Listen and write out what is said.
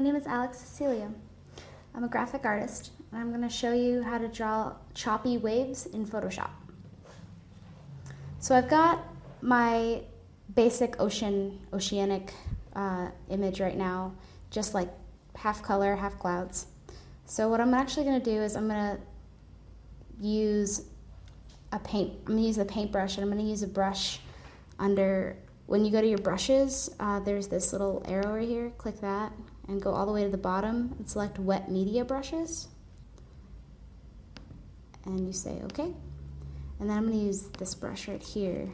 my name is Alex Cecilia. I'm a graphic artist, and I'm going to show you how to draw choppy waves in Photoshop. So I've got my basic oceanic image right now, just like half color, half clouds. So what I'm actually going to do is I'm going to use a paintbrush, and I'm going to use a brush under. When you go to your brushes, there's this little arrow right here. Click that and go all the way to the bottom and select Wet Media Brushes. And you say OK. And then I'm going to use this brush right here